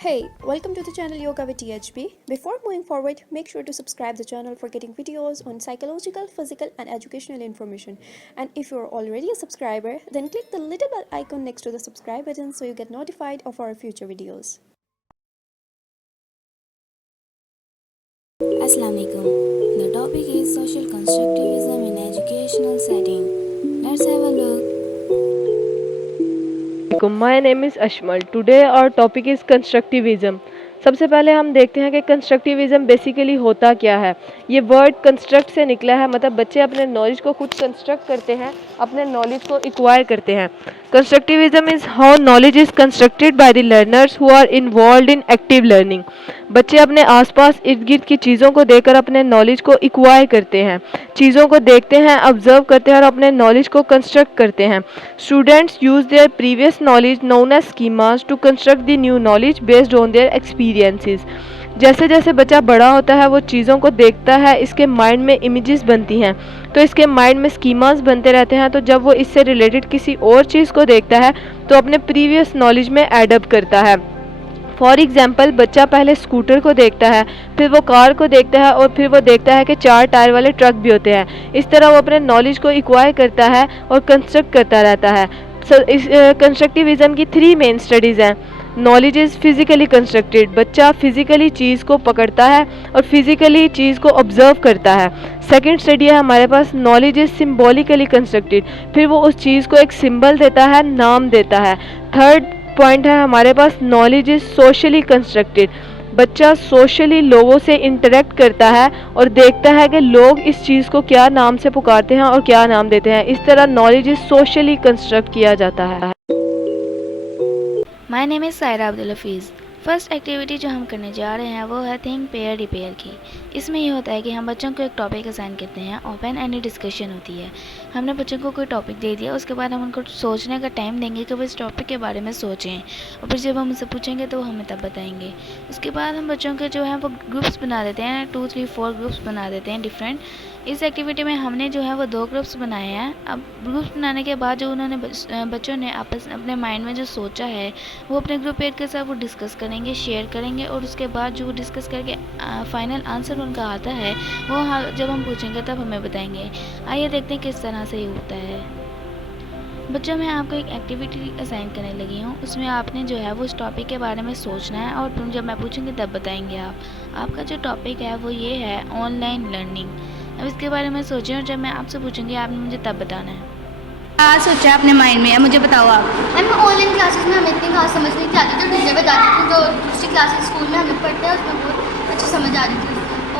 Hey, welcome to the channel Yoga with THB. Before moving forward, make sure to subscribe the channel for getting videos on psychological, physical and educational information. And if you're already a subscriber, then click the little bell icon next to the subscribe button so you get notified of our future videos. Assalamu alaikum. The topic is social constructivism in educational setting. Let's have a look. My name is Ashmal. Today our topic is constructivism. सबसे पहले हम देखते हैं कि कंस्ट्रक्टिविज़म basically होता क्या है। ये वर्ड कंस्ट्रक्ट से निकला है, मतलब बच्चे अपने नॉलेज को खुद कंस्ट्रक्ट करते हैं, अपने नॉलेज को एक्वायर करते हैं। Constructivism is how knowledge is constructed by the learners who are involved in active learning. बच्चे अपने आसपास इर्द गिर्द की चीज़ों को देखकर अपने नॉलेज को एक्वायर करते हैं, चीज़ों को देखते हैं, ऑब्जर्व करते हैं और अपने नॉलेज को कंस्ट्रक्ट करते हैं। Students use their previous knowledge known as schemas to construct the new knowledge based on their experiences. जैसे जैसे बच्चा बड़ा होता है वो चीज़ों को देखता है, इसके माइंड में इमेजेस बनती हैं, तो इसके माइंड में स्कीमास बनते रहते हैं। तो जब वो इससे रिलेटेड किसी और चीज़ को देखता है तो अपने प्रीवियस नॉलेज में एडअप करता है। फॉर एग्जाम्पल, बच्चा पहले स्कूटर को देखता है, फिर वो कार को देखता है और फिर वो देखता है कि 4 टायर वाले ट्रक भी होते हैं। इस तरह वो अपने नॉलेज को एक्वायर करता है और कंस्ट्रक्ट करता रहता है। इस कंस्ट्रक्टिविज़म की 3 मेन स्टडीज़ हैं। नॉलेज इज़ फिज़िकली कंस्ट्रक्टेड, बच्चा फिज़िकली चीज़ को पकड़ता है और फिज़िकली चीज़ को ऑब्जर्व करता है। सेकंड स्टडी है हमारे पास, नॉलेज इज़ सिम्बॉलिकली कंस्ट्रक्टेड, फिर वो उस चीज़ को एक सिंबल देता है, नाम देता है। थर्ड पॉइंट है हमारे पास, नॉलेज इज़ सोशली कंस्ट्रक्टेड, बच्चा सोशली लोगों से इंटरेक्ट करता है और देखता है कि लोग इस चीज़ को क्या नाम से पुकारते हैं और क्या नाम देते हैं। इस तरह नॉलेज इज़ सोशली कंस्ट्रक्ट किया जाता है। My name is Saira Abdul Hafeez. First activity जो हम करने जा रहे हैं वो है थिंक पेयर रिपेयर की। इसमें ये होता है कि हम बच्चों को एक टॉपिक असाइन करते हैं, ओपन एंड डिस्कशन होती है। हमने बच्चों को कोई टॉपिक दे दिया, उसके बाद हम उनको सोचने का टाइम देंगे कि वो इस टॉपिक के बारे में सोचें, और फिर जब हम उनसे पूछेंगे तो वो हमें तब बताएंगे। उसके बाद हम बच्चों के जो है वो ग्रुप्स बना देते हैं, 2, 3, 4 ग्रुप्स बना देते हैं डिफरेंट। इस एक्टिविटी में हमने जो है वो 2 ग्रुप्स बनाए हैं। अब ग्रुप्स बनाने के बाद जो उन्होंने बच्चों ने आपस अपने माइंड में जो सोचा है वो अपने ग्रुप एड के साथ वो डिस्कस करेंगे, शेयर करेंगे, और उसके बाद जो डिस्कस करके फाइनल आंसर उनका आता है वो जब हम पूछेंगे तब हमें बताएंगे। आइए देखते हैं किस तरह से ये होता है। बच्चों, मैं आपको एक एक्टिविटी असाइन करने लगी हूँ। उसमें आपने जो है वो उस टॉपिक के बारे में सोचना है और फिर जब मैं पूछूंगी तब बताएंगे आप। आपका जो टॉपिक है वो ये है ऑनलाइन लर्निंग। अब इसके बारे में सोचें और जब मैं आपसे पूछूंगी आपने मुझे तब बताना है। आज सोचा अपने माइंड में है, मुझे बताओ आप। मैम, ऑनलाइन क्लासेस में हमें इतनी खास समझ नहीं आती थी, टीचर बताती थी, जो दूसरी क्लासेस स्कूल में हमें पढ़ते हैं उसमें बहुत अच्छी समझ आ रही थी।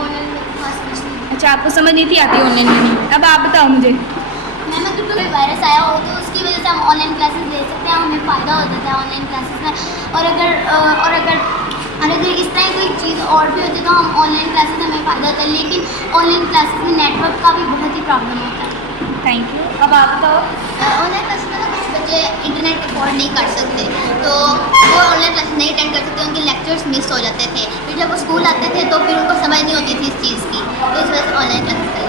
ऑनलाइन में खास समझ नहीं। अच्छा, आपको समझ नहीं थी आती ऑनलाइन लर्निंग। अब आप बताओ मुझे। मैम, अगर कोई वायरस आया हो तो उसकी वजह से हम ऑनलाइन क्लासेस ले सकते हैं, हमें फ़ायदा हो जाता है ऑनलाइन क्लासेस में। और अगर इस तरह कोई चीज़ और भी होती है तो हम ऑनलाइन क्लासेस में हमें फ़ायदा होता है, लेकिन ऑनलाइन क्लासेस में नेटवर्क का भी बहुत ही प्रॉब्लम होता है। Thank you. अब आप बताओ। ऑनलाइन क्लासेस में ना कुछ बच्चे इंटरनेट अफोर्ड नहीं कर सकते, तो वो ऑनलाइन क्लासेस नहीं अटेंड कर सकते, उनके लेक्चर्स मिस हो जाते थे। फिर जब वो स्कूल आते थे तो फिर उनको समझ नहीं होती थी इस चीज़ की, तो इस वजह से ऑनलाइन क्लासेस करें।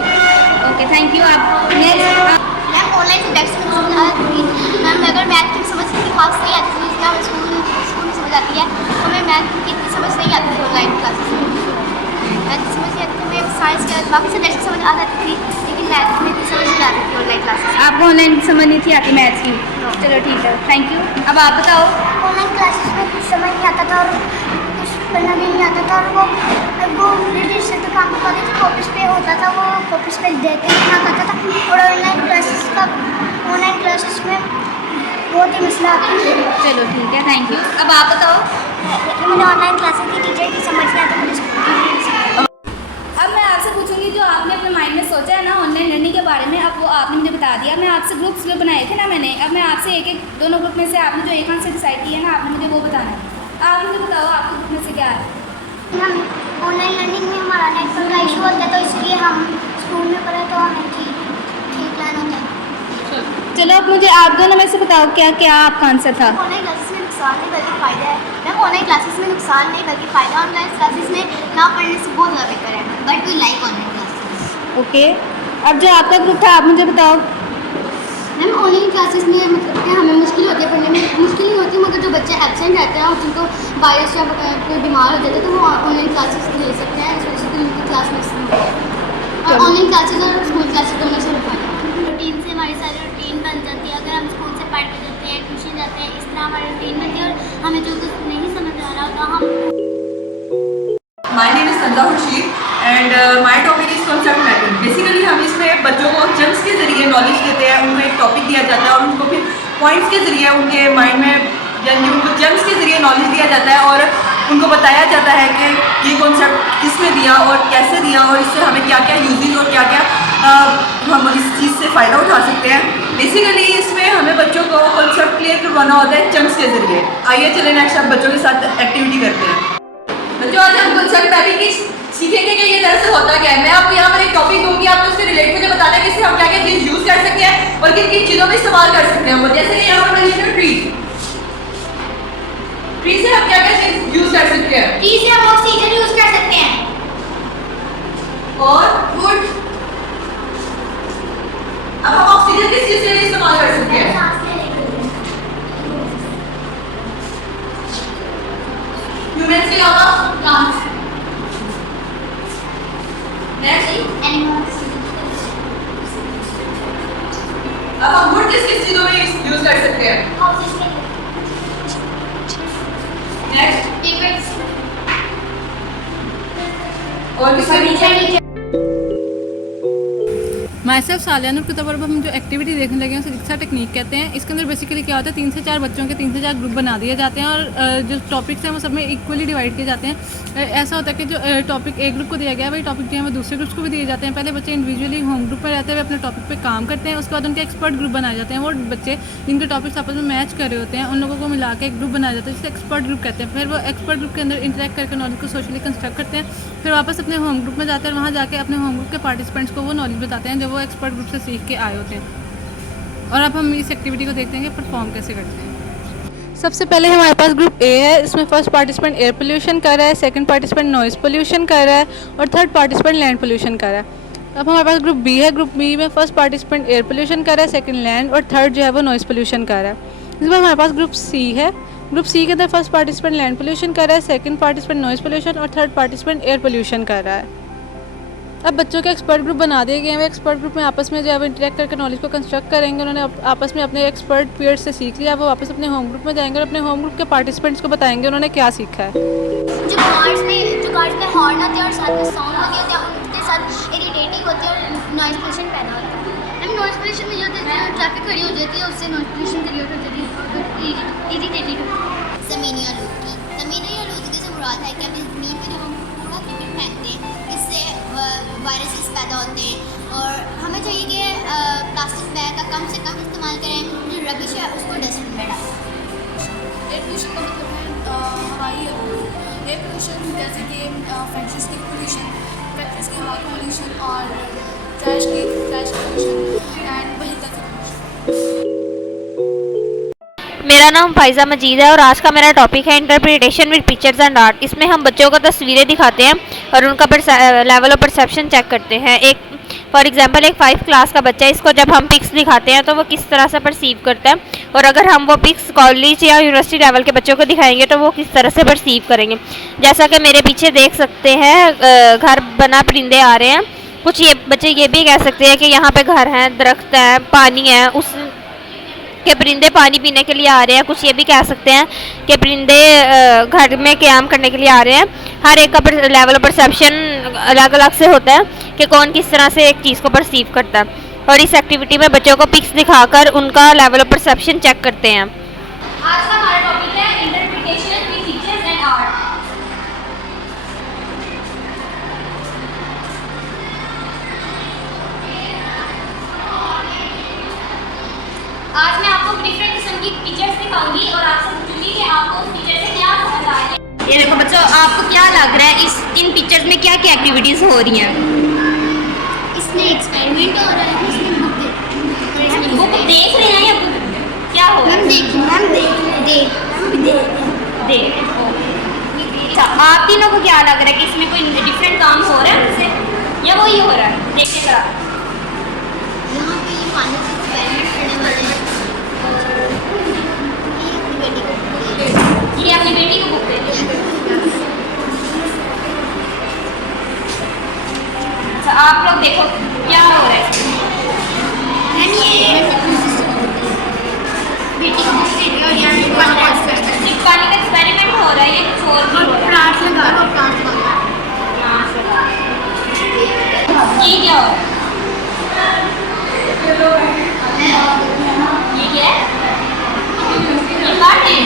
Okay, thank you. आप नेक्स्ट। मैम, ऑनलाइन सब्जेक्ट्स में समझ आती थी। मैम, अगर मैथ की समझ की खास नहीं आती थी, जिसमें हमें स्कूल में समझ आती है, तो हमें मैथ की इतनी समझ नहीं आती थी ऑनलाइन क्लासेस में। मैथ की समझ नहीं आती थी, हमें साइंस के बाकी सब्जेक्ट्स की समझ आ जाती थी, लेकिन मैथ में इतनी समझ नहीं आती थी ऑनलाइन क्लासेस। आपको ऑनलाइन समझ नहीं थी आती मैथ्स की। चलो ठीक है, थैंक यू। अब आप बताओ। ऑनलाइन क्लासेस में कुछ समझ नहीं आता था और कुछ पढ़ना भी नहीं आता था, और वो टीचर तो काम करते थे, कॉपीज पे होता था, वो कॉपीज पे देख के लिखना करता था। और ऑनलाइन क्लासेस में बहुत ही मसला आता है। चलो ठीक है, थैंक यू। अब आप बताओ। मुझे ऑनलाइन क्लासेस की टीचर की समझ नहीं आता, मुझे स्कूल की भी नहीं समझ। अब मैं आपसे पूछूंगी जो आपने अपने माइंड में सोचा है ना ऑनलाइन लर्निंग के बारे में, अब वो आपने मुझे बता दिया। मैं आपसे ग्रुप्स जो बनाए थे ना मैंने, अब मैं आपसे एक दोनों ग्रुप में से आपने जो एक आंसर डिसाइड किया है ना, आपने मुझे वो बताना है। आप मुझे बताओ आपके ग्रुप में से क्या है। ऑनलाइन लर्निंग में हमारा नेटवर्क का इशू होता है, तो इसलिए हम स्कूल में पढ़े तो हमें ठीक लाइन होता है। चलो अब मुझे आप दोनों में से बताओ क्या क्या आपका आंसर था। ऑनलाइन क्लासेस में नुकसान नहीं बल्कि फ़ायदा है। मैम, ऑनलाइन क्लासेस में नुकसान नहीं बल्कि फ़ायदा। ऑनलाइन क्लासेस में ना पढ़ने से बहुत ज़्यादा बेहतर है, but we like online classes. Okay, अब जो आपका ग्रुप था आप मुझे बताओ। मैम ऑनलाइन क्लासेस में मतलब क्या हमें मुश्किल होती है पढ़ने में, मुश्किल नहीं होती, मगर जो बच्चे एब्सेंट रहते हैं और जिनको वायरस या कोई बीमार हो जाता है तो वो ऑनलाइन क्लासेस ले सकते हैं, इस वजह से उनकी क्लास मिस नहीं होती है। और ऑनलाइन क्लासेस और स्कूल क्लासेस दोनों से होता है। रूटीन से हमारी सारी रूटीन बन जाती है। अगर हम स्कूल से पढ़ के जाते हैं, ट्यूशन जाते हैं, इस तरह हमारी रूटीन बनती है और हमें जो कुछ नहीं समझ आ रहा होता हम My name is Tanza Khurshid and my topic is concept mapping. Basically हम इसमें बच्चों को जम्स के ज़रिए नॉलेज देते हैं, उनको एक टॉपिक दिया जाता है और उनको फिर पॉइंट्स के ज़रिए उनके माइंड में यानी उनको जम्स के ज़रिए नॉलेज दिया जाता है और उनको बताया जाता है कि ये कॉन्सेप्ट किसने दिया और कैसे दिया और इससे हमें क्या क्या यूजेज और क्या क्या हम इस चीज़ से फ़ायदा उठा सकते हैं। बेसिकली इसमें हमें बच्चों को कॉन्सेप्ट क्लियर करवाना होता है जम्स के ज़रिए। आइए चलें नेक्स्ट आप बच्चों के साथ एक्टिविटी करते हैं। बच्चों आज हम कॉन्सेप्ट मैपिंग की सीखेंगे कि ये दरअसल होता क्या है। मैं आपको यहाँ पर एक टॉपिक दूंगी, आपको उससे रिलेट मुझे बताना है कि इससे हम क्या क्या चीज़ यूज़ कर सकते हैं और किन किन चीज़ों में इस्तेमाल कर सकते हैं। और जैसे कि यहाँ पर मैंने ट्री, ट्री से हम क्या क्या चीज़ यूज़ कर सकते हैं। ट्री से हम ऑक्सीजन यूज़ कर सकते हैं और वुड, अब हम ऑक्सीजन किस चीज़ के लिए इस्तेमाल कर सकते हैं। ह्यूमंस के अलावा प्लांट्स, नेक्स्ट एनिमल्स। अब हम वुड किस किस चीज़ों में यूज़ कर सकते हैं। नेक्स्ट पेपर्स और किसका माइसेल्फ सालिया नूर के तौर पर हम जो एक्टिविटी देखने लगे हैं उसे रिक्शा टेक्निक कहते हैं। इसके अंदर बेसिकली क्या होता है, 3 से 4 बच्चों के 3 से 4 ग्रुप बना दिए जाते हैं और जो टॉपिक्स हैं वो सब में इक्वली डिवाइड किए जाते हैं। ऐसा होता है कि जो टॉपिक एक ग्रुप को दिया गया है वही टॉपिक जो है वो दूसरे ग्रुप्स को भी दिए जाते हैं। पहले बच्चे इंडिविजुअली होम ग्रुप में रहते हुए अपने टॉपिक पे काम करते हैं, उसके बाद उनके एक्सपर्ट ग्रुप बनाए जाते हैं। वो बच्चे जिनके टॉपिक्स आपस में मैच कर रहे होते हैं उन लोगों को मिला के एक ग्रुप बनाया जाता है जिसे एक्सपर्ट ग्रुप कहते हैं। फिर वो एक्सपर्ट ग्रुप के अंदर इंटरेक्ट करके नॉलेज को सोशली कंस्ट्रक्ट करते हैं, फिर वापस अपने होम ग्रुप में जाते हैं और वहाँ जाके अपने होम ग्रुप के पार्टिसिपेंट्स को वो नॉलेज बताते हैं जो वो एक्सपर्ट ग्रुप से सीख के आए होते हैं। और अब हम इस एक्टिविटी को देखते हैं कि परफॉर्म कैसे करते हैं। सबसे पहले हमारे पास ग्रुप ए है। इसमें फर्स्ट पार्टिसिपेंट एयर पोल्यूशन कर रहा है, सेकंड पार्टिसिपेंट नॉइज़ पोल्यूशन कर रहा है और थर्ड पार्टिसिपेंट लैंड पोल्यूशन कर रहा है। अब हमारे पास ग्रुप बी है। ग्रुप बी में फर्स्ट पार्टिसिपेंट एयर पोल्यूशन कर रहा है, सेकंड लैंड और थर्ड जो है वो नॉइज़ पोल्यूशन कर रहा है। इसके बाद हमारे पास ग्रुप सी है। ग्रुप सी के अंदर फर्स्ट पार्टिसिपेंट लैंड पोल्यूशन कर रहा है, सेकंड पार्टिसिपेंट नॉइज़ पोल्यूशन और थर्ड पार्टिसिपेंट एयर पोल्यूशन कर रहा है। अब बच्चों के एक्सपर्ट ग्रुप बना दिए गए हैं। वे एक्सपर्ट ग्रुप में आपस में जो है वो इंटरेक्ट करके नॉलेज को कंस्ट्रक्ट करेंगे। उन्होंने आपस में अपने एक्सपर्ट पीरियड से सीख लिया, वो वापस अपने होम ग्रुप में जाएंगे और अपने होम ग्रुप के पार्टिसिपेंट्स को बताएंगे उन्होंने क्या सीखा है। जो कार्स में हॉर्न होते हैं और साथ में साउंड लगे होते हैं उनके साथ इरिटेटिंग होती है और नॉइज़ पोल्यूशन पैदा होता है। हम नॉइज़ पोल्यूशन में जो होता है ट्रैफिक खड़ी हो जाती है उससे नॉइज़ पोल्यूशन क्रिएट हो जाती है, इरिटेटिंग। ज़मीनी आलूदगी, ज़मीनी आलूदगी से मुराद है कि अपनी ज़मीन में जब हम कूड़ा करकट फेंकते हैं इससे वायरसेस पैदा होते हैं। और हमें चाहिए कि प्लास्टिक बैग का कम से कम इस्तेमाल करें, जो रबिश है उसको डस्टबिन में डालें। एयर पोल्यूशन का मतलब है हवाई आलूदगी। एयर पोल्यूशन जैसे कि फैक्ट्रीज की पोल्यूशन, फैक्ट्रीज की हवा पोल्यूशन और trash pollution and vehicle pollution. मेरा नाम फ़ाइज़ा मजीद है और आज का मेरा टॉपिक है interpretation with pictures and art. इसमें हम बच्चों को तस्वीरें दिखाते हैं और उनका लेवल ऑफ परसेप्शन चेक करते हैं। एक फॉर एग्जांपल एक 5 क्लास का बच्चा, इसको जब हम पिक्स दिखाते हैं तो वो किस तरह से परसीव करता है, और अगर हम वो पिक्स कॉलेज या यूनिवर्सिटी लेवल के बच्चों को दिखाएंगे तो वो किस तरह से परसीव करेंगे। जैसा कि मेरे पीछे देख सकते हैं घर बना, परिंदे आ रहे हैं। कुछ ये बच्चे ये भी कह सकते हैं कि यहाँ पे घर हैं, दरख्त हैं, पानी है, उस के परिंदे पानी पीने के लिए आ रहे हैं। कुछ ये भी कह सकते हैं कि परिंदे घर में क़याम करने के लिए आ रहे हैं। हर एक का लेवल ऑफ परसेप्शन अलग अलग से होता है कि कौन किस तरह से एक चीज़ को परसीव करता है। और इस एक्टिविटी में बच्चों को पिक्स दिखाकर उनका लेवल ऑफ परसेप्शन चेक करते हैं। आज का हमारा टॉपिक है interpretation with pictures and art. आज मैं आपको डिफरेंट किस्म की पिक्चर्स दिखाऊंगी और आपसे पूछूंगी कि आपको उस पिक्चर से क्या समझ आ रहा है। ये देखो बच्चों, आपको क्या लग रहा है इन पिक्चर्स में क्या क्या एक्टिविटीज़ हो रही हैं? इसमें एक्सपेरिमेंट हो रहा है, इसमें बुक देख रहे हैं या क्या हो रहा है? अच्छा, आप तीनों को क्या लग रहा है कि इसमें कोई डिफरेंट काम हो रहा है हमसे या वही हो रहा है? देखते करा यहाँ पे ये पानी से एक्सपेरिमेंट करने ये अपनी बेटी को बुक दे दिया। अच्छा, आप लोग देखो क्या हो रहा है इसमें। बेटी को बुक दे दिया और यहाँ पे पानी का एक्सपेरिमेंट हो रहा है, ये कुछ और भी हो रहा है। प्लांट्स लगा रहा हूँ, प्लांट्स लगा रहा हूँ। ये क्या हो रहा है? ये क्या है? ये पार्ट है।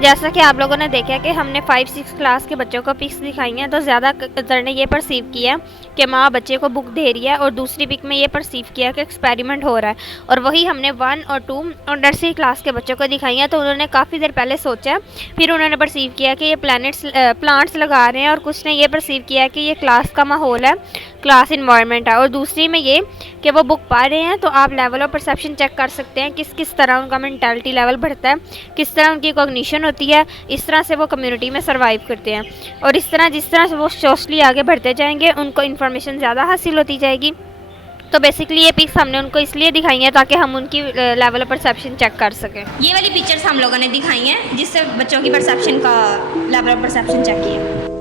जैसा कि आप लोगों ने देखा कि हमने 5-6 क्लास के बच्चों को पिक्स दिखाई हैं, तो ज़्यादातर ने ये परसीव किया कि माँ बच्चे को बुक दे रही है, और दूसरी पिक में ये परसीव किया कि एक्सपेरिमेंट हो रहा है। और वही हमने 1 और 2 और नर्सरी क्लास के बच्चों को दिखाई हैं, तो उन्होंने काफ़ी देर पहले सोचा, फिर उन्होंने परसीव किया कि ये प्लांट्स लगा रहे हैं, और कुछ ने ये परसीव किया कि ये क्लास का माहौल है, क्लास इन्वायरमेंट है। और दूसरी में ये कि वो बुक पा रहे हैं, तो आप लेवल ऑफ परसेप्शन चेक कर सकते हैं किस किस तरह उनका मेंटालिटी लेवल बढ़ता है, किस तरह उनकी कॉग्निशन होती है, इस तरह से वो कम्युनिटी में सर्वाइव करते हैं। और इस तरह जिस तरह से वो सोशली आगे बढ़ते जाएंगे, उनको इन्फॉर्मेशन ज़्यादा हासिल होती जाएगी। तो बेसिकली ये पिक्स हमने उनको इसलिए दिखाई हैं ताकि हम उनकी लेवल ऑफ परसेप्शन चेक कर सकें। ये वाली पिक्चर्स हम लोगों ने दिखाई हैं जिससे बच्चों की परसेप्शन का लेवल ऑफ परसेप्शन चेक किया।